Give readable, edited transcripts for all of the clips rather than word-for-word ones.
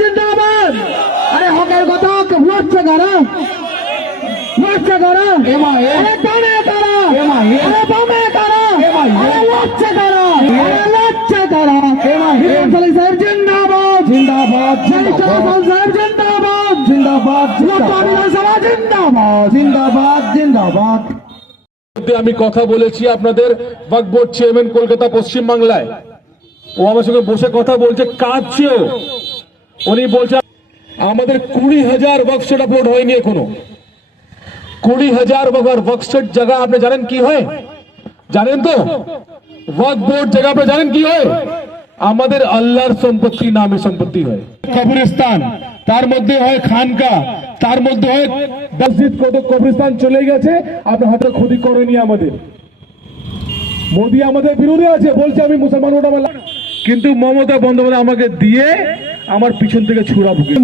জিন্দাবাদ। আরে হকের কথা লড়ছে কারা, লড়ছে কারা, বামে কারা, বামে কারা, লড়ছে কারা, লড়ছে কারা। সাহেব জিন্দাবাদ, জিন্দাবাদ, সাহেব জিন্দাবাদ, জিন্দাবাদ, বিধানসভা জিন্দাবাদ, জিন্দাবাদ, জিন্দাবাদ। আমি কথা বলেছি আপনাদের ওয়াকফ বোর্ড চেয়ারম্যান কলকাতা পশ্চিম বাংলায়, ও আমার সঙ্গে বসে কথা বলছে, কাঁদছেও। উনি বলছে আমাদের 20,000 ওয়াকফ আপলোড হয়নি এখনো। 20,000 ওয়াকফ জায়গা আপনি জানেন কি হয়? জানেন তো? ওয়াকফ বোর্ড জায়গা আপনি জানেন কি হয়? আমাদের আল্লাহর সম্পত্তি, নামে সম্পত্তি হয়। কবরস্থান, তার মধ্যে হয় খানকা, তার মধ্যে হয় মসজিদ। কত কবরস্থান চলে গেছে, আপনার হাতে ক্ষতি করেনি। আমাদের মোদী আমাদের বিরোধী আছে, বলছে আমি মুসলমান ওটা, কিন্তু মমতা বন্দ্যোপাধ্যায় আমাকে দিয়ে আমার পিছন থেকে ছুড়া বুকে।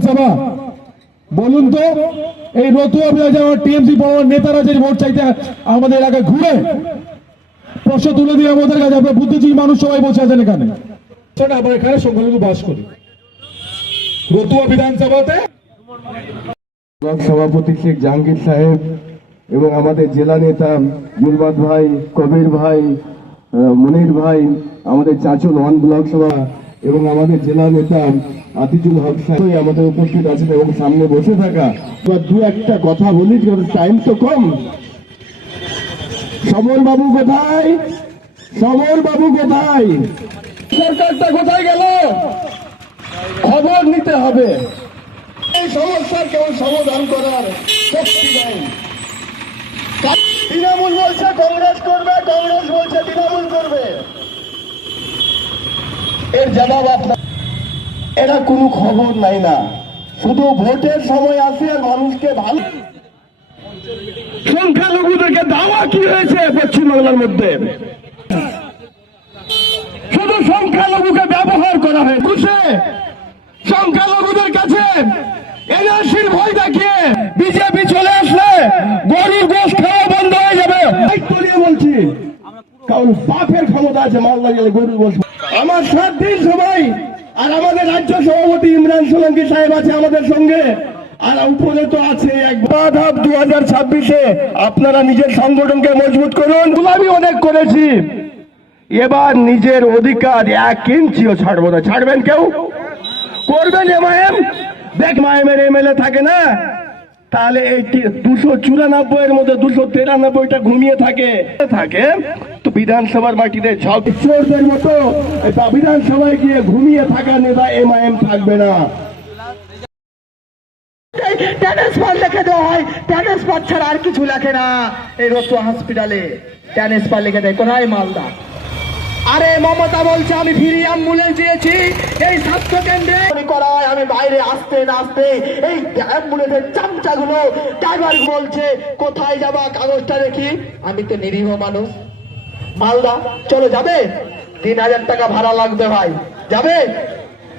বলুন তো, এই রতুয়া বিরাজ আমার টিএমসি বড় নেতারা যে ভোট চাইতে আমাদের এলাকায় ঘুরে প্রশ্ন তুলে দিয়ে আমাদের কাছে, আপনার বুদ্ধিজীবী মানুষ সবাই বসে আছেন এখানে। আমরা এখানে সংখ্যালঘু বাস করি রতুয়া বিধানসভাতে। ব্লক সভাপতি শেখ জাহাঙ্গীর সাহেব এবং আমাদের জেলা নেতা জুলবাদ ভাই, কবির ভাই, মনির ভাই, আমাদের চাচল 1 ব্লক সভা এবং আমাদের জেলা নেতা আতিজুল হক সাহেব আমাদের উপস্থিত আছেন এবং সামনে বসে থাকা। দু একটা কথা বলি, টাইম তো কম। সমর বাবু কোথায়? সমর বাবু কোথায়? সরকারটা কোথায় গেল? খবর নিতে হবে। এই সমস্যার কেউ সমাধান করার শক্তি নেই। তৃণমূল বলছে কংগ্রেস করবে, কংগ্রেস বলছে তৃণমূল করবে। এর জবাব আপনার, এরা কোনো খবর নাই না, শুধু ভোটের সময় আসে আর মানুষকে ভালো। সংখ্যালঘুদেরকে দাওয়া কি হয়েছে পশ্চিমবাংলার মধ্যে? শুধু সংখ্যালঘুকে ব্যবহার করা হয় ঘুষে। সংখ্যালঘুদের কাছে এনআরসির ভয় দেখিয়ে বিজেপি চলে আসলে গরুর গোশ খাওয়া বন্ধ হয়ে যাবে। বলছি, কারণ বাপের ক্ষমতা আছে, মালদা গেলে গরুর গোশ। আমার 7 দিন সবাই, আর আমাদের রাজ্য সভাপতি ইমরান সোলাঙ্কি সাহেব আছে আমাদের সঙ্গে, আর উপরে তো আছে এক ধাপ 2026-এ আপনারা নিজের সংগঠনকে মজবুত করুন। গোলামি অনেক করেছি, এবার নিজের অধিকার 1 ইঞ্চিও ছাড়বো না। ছাড়বেন কেউ? করবেন এমআইএম? দেখ মাইএমের এমএলএ থাকে না, তাহলে এই 294-এর মধ্যে 293টা ঘুমিয়ে থাকে তো বিধানসভার মাটিতে চোরদের মতো বিধানসভায় গিয়ে ঘুমিয়ে থাকা নেতা এমআইএম থাকবে না। ট্রান্সফার লিখে দেওয়া হয়, ট্রান্সফার ছাড়া আর কিছু লেখে না। এই রতুয়া হসপিটালে ট্রান্সফার লিখে দেয়, কোথায়? মালদা। আরে মমতা বলছে আমি ফ্রি অ্যাম্বুলেন্স দিয়েছি এই স্বাস্থ্য কেন্দ্রে করায়। আমি বাইরে আসতে না আসতে এই অ্যাম্বুলেন্সের চামচাগুলো ড্রাইভার বলছে কোথায় যাবা, কাগজটা দেখি। আমি তো নিরীহ মানুষ। মালদা চলো, যাবে? 3,000 টাকা ভাড়া লাগবে ভাই, যাবে?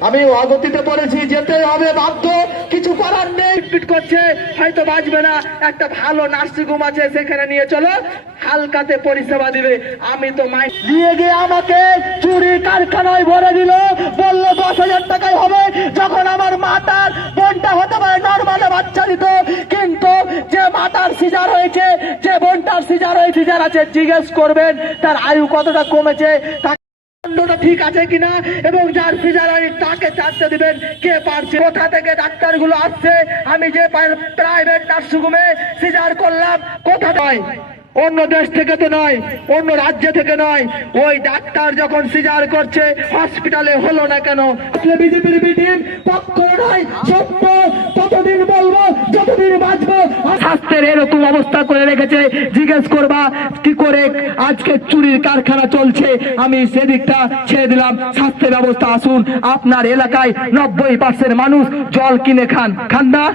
আমি অগতিতে পড়েছি, যেতে হবে বাধ্য, কিছু করার নেই। পিট করছে, হয়তো বাঁচবে না। একটা ভালো নার্সিংহোম আছে, সেখানে নিয়ে চলো, হালকাতে পরিষেবা দিবে। আমি তো মাই দিয়ে গিয়ে আমাকে চুরি কারখানায় ভরে দিল, বললো 10,000 টাকায় হবে। যখন আমার মাতার বোনটা হতে পারে নর্মালে বাচ্চা দিত, কিন্তু যে মাতার সিজার হয়েছে, যে বোনটার সিজার হয়েছে, সিজার আছে, জিজ্ঞেস করবেন তার আয়ু কতটা কমেছে, ঠিক আছে কিনা, এবং যার সিজার হয় তাকে চাচ্ছে দিবেন। কে পারছে? কোথা থেকে ডাক্তারগুলো আসছে? আমি যে প্রাইভেট নার্সিংহোমে সিজার করলাম, কোথা নয়, অন্য দেশ থেকে তো নয়, অন্য রাজ্য থেকে নয়। ওই ডাক্তার যখন সিজার করছে হসপিটালে হলো না কেন? বিজেপির মিটিং পক্ষ নয়, সত্য ততদিন বলবো যতদিন বাঁচবো। স্বাস্থ্যের এরকম অবস্থা করে রেখেছে, জিজ্ঞেস করবা কি করে আজকে চুরির কারখানা চলছে। আমি সেদিকটা ছেড়ে দিলাম, স্বাস্থ্যের ব্যবস্থা আসুন। আপনার এলাকায় 90% মানুষ জল কিনে খান না?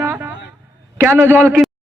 কেন জল কিনে